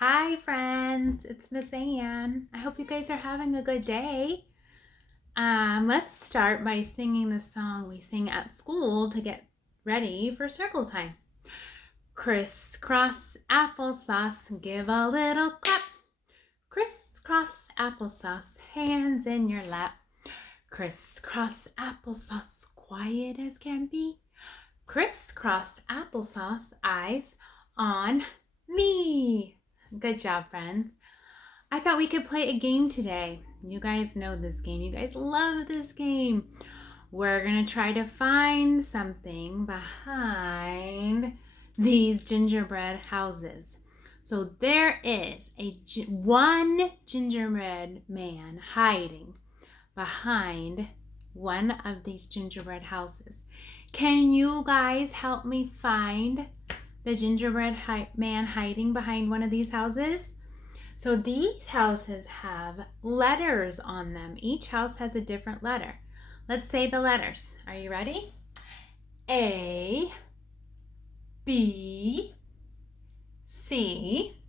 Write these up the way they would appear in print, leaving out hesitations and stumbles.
Hi friends, it's Miss Ann. I hope you guys are having a good day. Let's start by singing the song we sing at school to get ready for circle time. Crisscross applesauce, give a little clap. Crisscross applesauce, hands in your lap. Crisscross applesauce, quiet as can be. Crisscross applesauce, eyes on me. Good job, friends. I thought we could play a game today. You guys know this game. You guys love this game. We're going to try to find something behind these gingerbread houses. So there is one gingerbread man hiding behind one of these gingerbread houses. Can you guys help me find the gingerbread man hiding behind one of these houses? So these houses have letters on them. Each house has a different letter. Let's say the letters. Are you ready? A, B, C,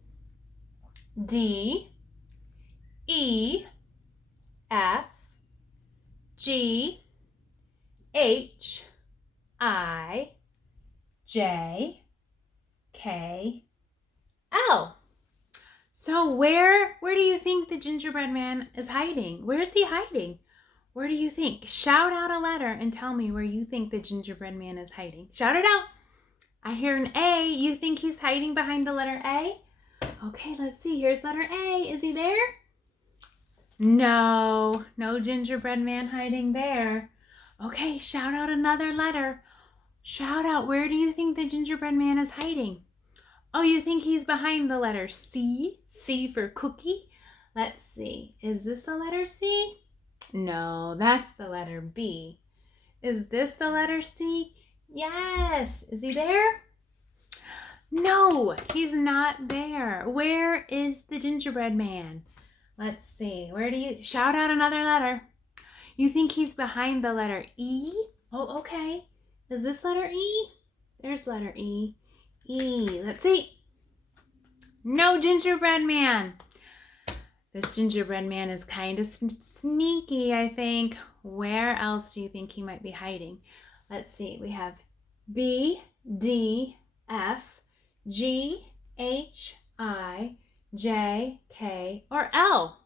D, E, F, G, H, I, J, K, L. So where do you think the gingerbread man is hiding? Where is he hiding? Where do you think? Shout out a letter and tell me where you think the gingerbread man is hiding. Shout it out. I hear an A. You think he's hiding behind the letter A? Okay, let's see. Here's letter A. Is he there? No gingerbread man hiding there. Okay, shout out another letter. Shout out, where do you think the gingerbread man is hiding? Oh, you think he's behind the letter C? C for cookie? Let's see. Is this the letter C? No, that's the letter B. Is this the letter C? Yes. Is he there? No, he's not there. Where is the gingerbread man? Let's see. Where do you... Shout out another letter. You think he's behind the letter E? Oh, okay. Is this letter E? There's letter E. E. Let's see. No gingerbread man. This gingerbread man is kind of sneaky, I think. Where else do you think he might be hiding? Let's see. We have B, D, F, G, H, I, J, K, or L.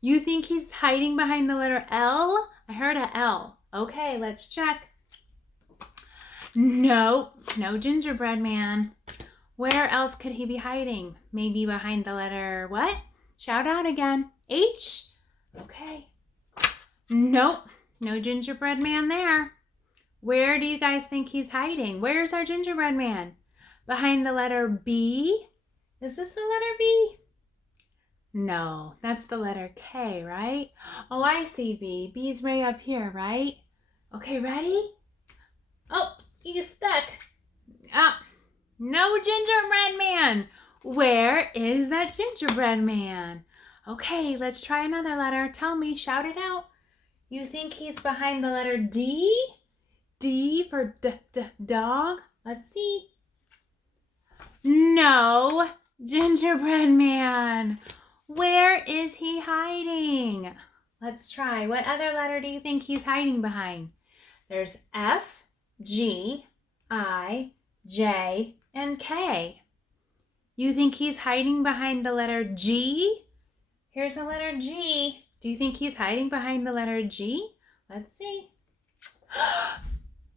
You think he's hiding behind the letter L? I heard a L. Okay, let's check. Nope, no gingerbread man. Where else could he be hiding? Maybe behind the letter what? Shout out again. H? Okay. Nope, no gingerbread man there. Where do you guys think he's hiding? Where's our gingerbread man? Behind the letter B? Is this the letter B? No, that's the letter K, right? Oh, I see B. B's right up here, right? Okay, ready? Oh, he's stuck. No gingerbread man. Where is that gingerbread man? Okay, let's try another letter. Tell me, shout it out. You think he's behind the letter D? D for dog? Let's see. No, gingerbread man. Where is he hiding? Let's try. What other letter do you think he's hiding behind? There's F, G, I, J, and K. You think he's hiding behind the letter G? Here's the letter G. Do you think he's hiding behind the letter G? Let's see.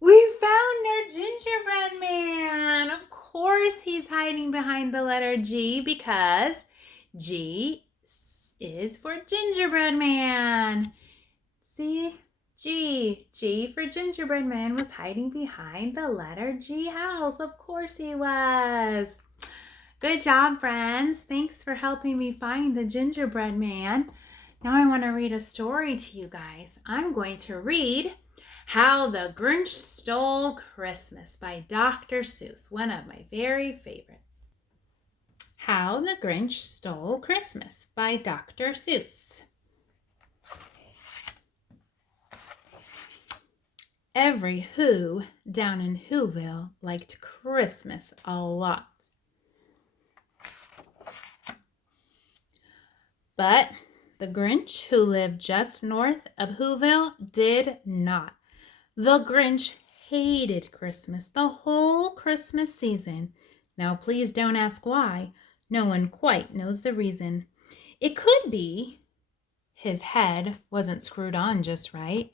We found our gingerbread man. Of course he's hiding behind the letter G because G is for gingerbread man. See? G for gingerbread man was hiding behind the letter G house. Of course he was. Good job, friends. Thanks for helping me find the gingerbread man. Now I want to read a story to you guys. I'm going to read How the Grinch Stole Christmas by Dr. Seuss, one of my very favorites. How the Grinch Stole Christmas by Dr. Seuss. Every Who down in Whoville liked Christmas a lot. But the Grinch, who lived just north of Whoville, did not. The Grinch hated Christmas the whole Christmas season. Now, please don't ask why. No one quite knows the reason. It could be his head wasn't screwed on just right.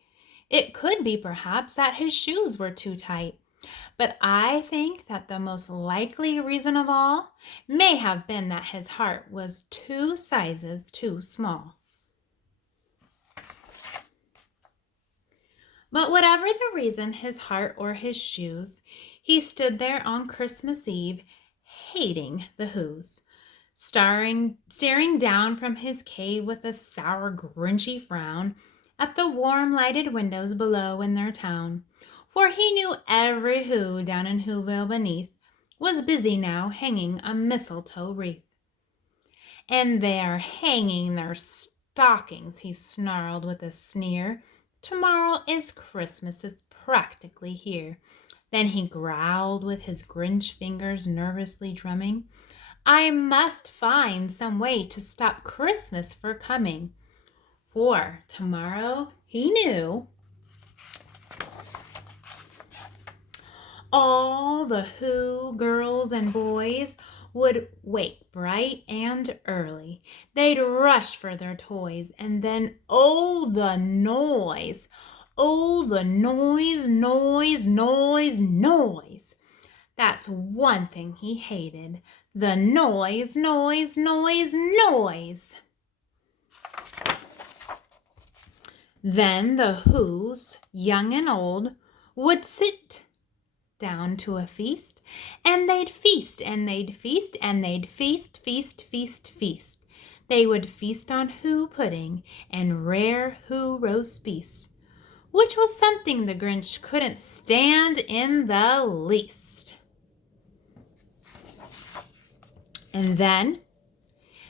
It could be perhaps that his shoes were too tight. But I think that the most likely reason of all may have been that his heart was 2 sizes too small. But whatever the reason, his heart or his shoes, he stood there on Christmas Eve, hating the Whos, staring down from his cave with a sour, grinchy frown at the warm lighted windows below in their town. For he knew every Who down in Whoville beneath was busy now hanging a mistletoe wreath. And they are hanging their stockings, he snarled with a sneer. Tomorrow is Christmas, it's practically here. Then he growled with his Grinch fingers nervously drumming. I must find some way to stop Christmas from coming. For tomorrow, he knew, all the Who girls and boys would wake bright and early. They'd rush for their toys, and then oh, the noise! Oh, the noise, noise, noise, noise! That's one thing he hated. The noise, noise, noise, noise! Then the Whos, young and old, would sit down to a feast, and they'd feast, and they'd feast, and they'd feast, feast, feast, feast. They would feast on Who pudding and rare Who roast beef, which was something the Grinch couldn't stand in the least. And then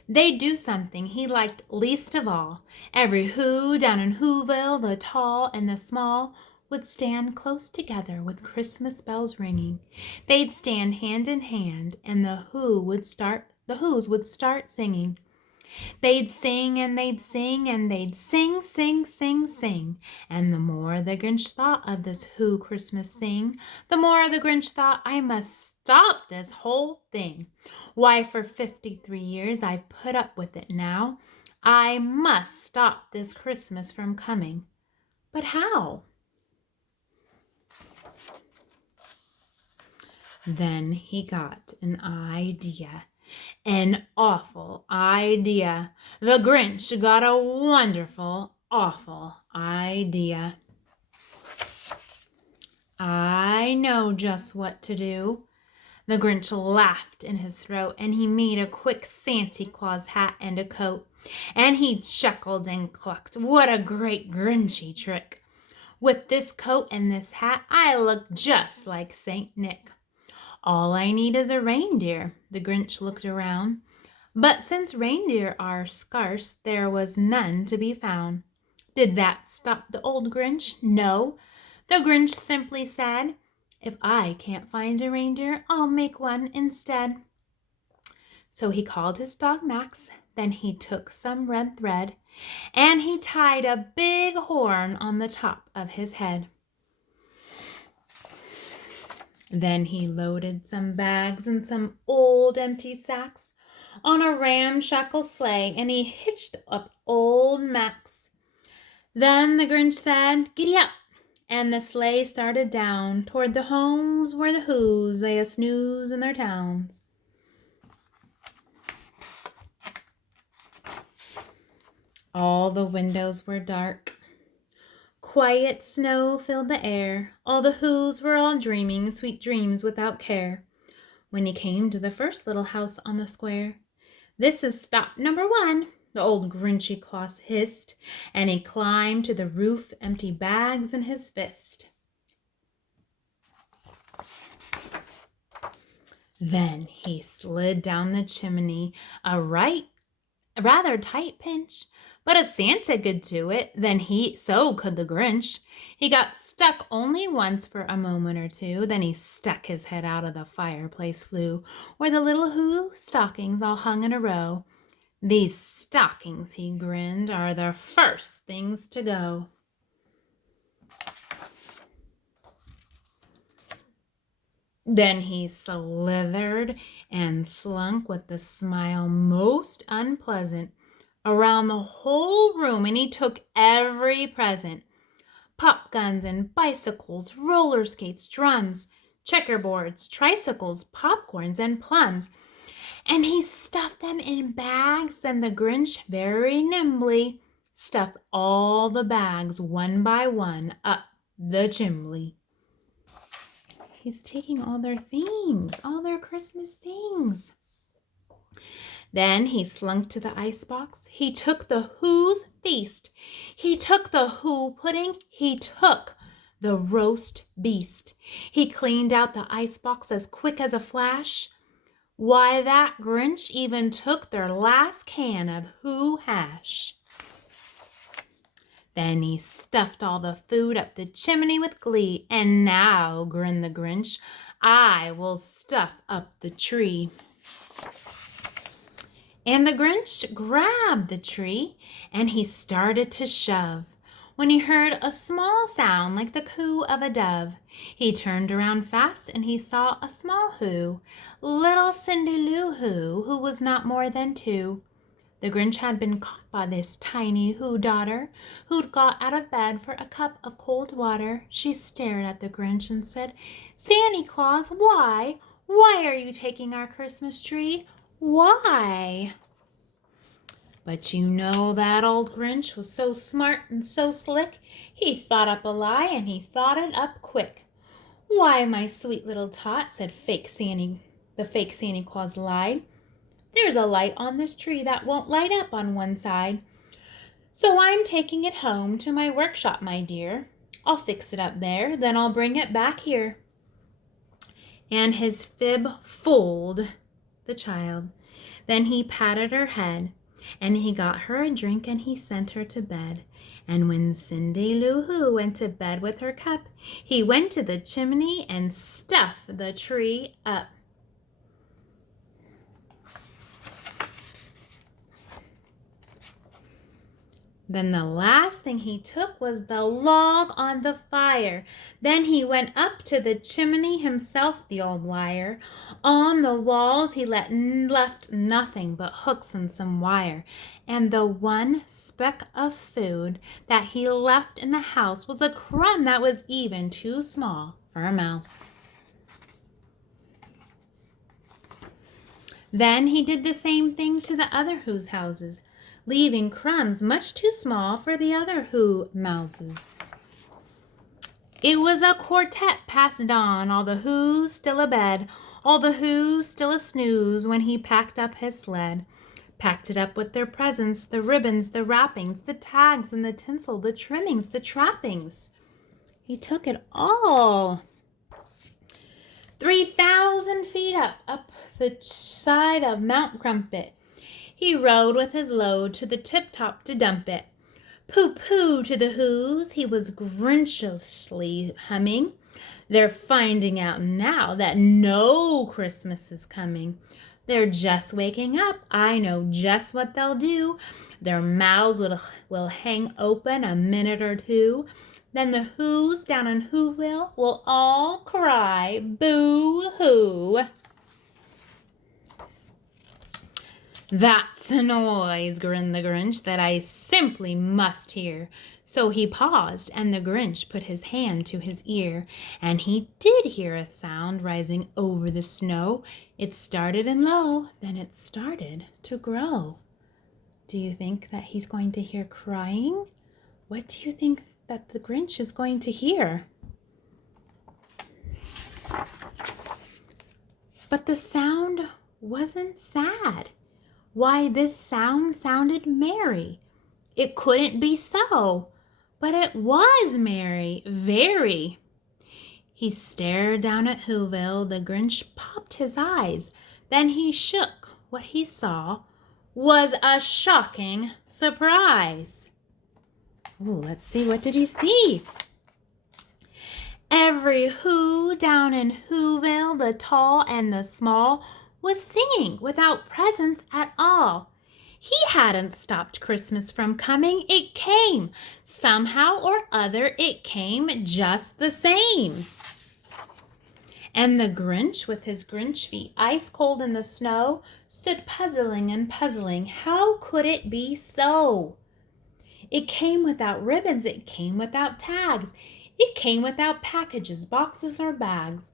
they'd do something he liked least of all. Every Who down in Whoville, the tall and the small, would stand close together with Christmas bells ringing. They'd stand hand in hand, and the Whos would start singing. They'd sing and they'd sing and they'd sing, sing, sing, sing. And the more the Grinch thought of this Who Christmas sing, the more the Grinch thought, I must stop this whole thing. Why, for 53 years I've put up with it now. I must stop this Christmas from coming. But how? Then he got an idea. An awful idea. The Grinch got a wonderful, awful idea. I know just what to do. The Grinch laughed in his throat, and he made a quick Santa Claus hat and a coat. And he chuckled and clucked. What a great Grinchy trick! With this coat and this hat, I look just like Saint Nick. All I need is a reindeer. The Grinch looked around. But since reindeer are scarce, there was none to be found. Did that stop the old Grinch? No. The Grinch simply said, if I can't find a reindeer, I'll make one instead. So he called his dog Max. Then he took some red thread, and he tied a big horn on the top of his head. Then he loaded some bags and some old empty sacks on a ramshackle sleigh, and he hitched up old Max. Then the Grinch said, giddy up, and the sleigh started down toward the homes where the Whos lay a snooze in their towns. All the windows were dark. Quiet snow filled the air. All the Whos were all dreaming sweet dreams without care. When he came to the first little house on the square, this is stop number 1, the old Grinchy Claus hissed, and he climbed to the roof, empty bags in his fist. Then he slid down the chimney, a rather tight pinch. But if Santa could do it, then so could the Grinch. He got stuck only once for a moment or two. Then he stuck his head out of the fireplace flue, where the little Who stockings all hung in a row. These stockings, he grinned, are the first things to go. Then he slithered and slunk with the smile most unpleasant around the whole room, and he took every present. Pop guns and bicycles, roller skates, drums, checkerboards, tricycles, popcorns, and plums. And he stuffed them in bags, and the Grinch very nimbly stuffed all the bags one by one up the chimney. He's taking all their things, all their Christmas things. Then he slunk to the icebox. He took the Who's feast. He took the Who pudding. He took the roast beast. He cleaned out the icebox as quick as a flash. Why, that Grinch even took their last can of Who hash. Then he stuffed all the food up the chimney with glee. And now, grinned the Grinch, I will stuff up the tree. And the Grinch grabbed the tree and he started to shove. When he heard a small sound like the coo of a dove, he turned around fast and he saw a small Who, little Cindy Lou Who was not more than 2. The Grinch had been caught by this tiny Who daughter, who'd got out of bed for a cup of cold water. She stared at the Grinch and said, Santa Claus, why? Why are you taking our Christmas tree? Why? But you know that old Grinch was so smart and so slick, he thought up a lie and he thought it up quick. Why, my sweet little tot, said the fake Santa Claus lied. There's a light on this tree that won't light up on one side. So I'm taking it home to my workshop, my dear. I'll fix it up there, then I'll bring it back here. And his fib fooled the child. Then he patted her head, and he got her a drink, and he sent her to bed. And when Cindy Lou Who went to bed with her cup, he went to the chimney and stuffed the tree up. Then the last thing he took was the log on the fire. Then he went up to the chimney himself, the old liar. On the walls he left nothing but hooks and some wire. And the one speck of food that he left in the house was a crumb that was even too small for a mouse. Then he did the same thing to the other Who's houses, leaving crumbs much too small for the other Who mouses. It was a quartet past dawn, all the Who's still abed, all the Who's still a snooze, when he packed up his sled. Packed it up with their presents, the ribbons, the wrappings, the tags and the tinsel, the trimmings, the trappings. He took it all. 3,000 feet up the side of Mount Crumpet. He rode with his load to the tip-top to dump it. Pooh-pooh to the Who's, he was grinchiously humming. They're finding out now that no Christmas is coming. They're just waking up. I know just what they'll do. Their mouths will hang open a minute or two. Then the Who's down in Whoville will all cry, boo-hoo. That's a noise, grinned the Grinch, that I simply must hear. So he paused, and the Grinch put his hand to his ear, and he did hear a sound rising over the snow. It started in low, then it started to grow. Do you think that he's going to hear crying? What do you think that the Grinch is going to hear? But the sound wasn't sad. Why, this sound sounded merry. It couldn't be so, but it was merry, very. He stared down at Whoville. The Grinch popped his eyes. Then he shook. What he saw was a shocking surprise. Ooh, let's see, what did he see? Every Who down in Whoville, the tall and the small, was singing without presents at all. He hadn't stopped Christmas from coming. It came. Somehow or other, it came just the same. And the Grinch, with his Grinch feet ice cold in the snow, stood puzzling and puzzling. How could it be so? It came without ribbons. It came without tags. It came without packages, boxes, or bags.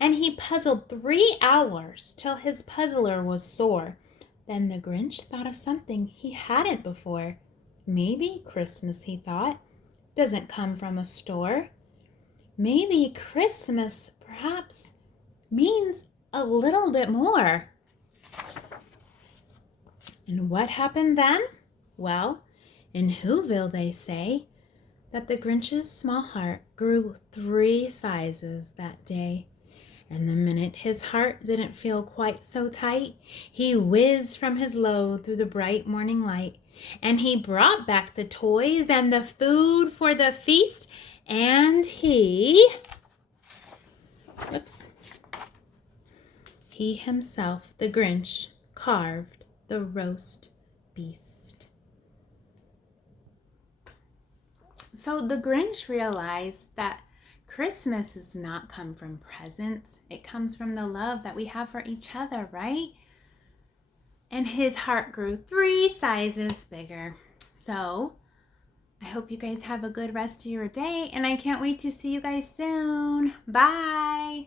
And he puzzled 3 hours till his puzzler was sore. Then the Grinch thought of something he hadn't before. Maybe Christmas, he thought, doesn't come from a store. Maybe Christmas perhaps means a little bit more. And what happened then? Well, in Whoville they say that the Grinch's small heart grew 3 sizes that day. And the minute his heart didn't feel quite so tight, he whizzed from his load through the bright morning light. And he brought back the toys and the food for the feast. And he himself, the Grinch, carved the roast beast. So the Grinch realized that Christmas does not come from presents. It comes from the love that we have for each other, right? And his heart grew 3 sizes bigger. So I hope you guys have a good rest of your day, and I can't wait to see you guys soon. Bye.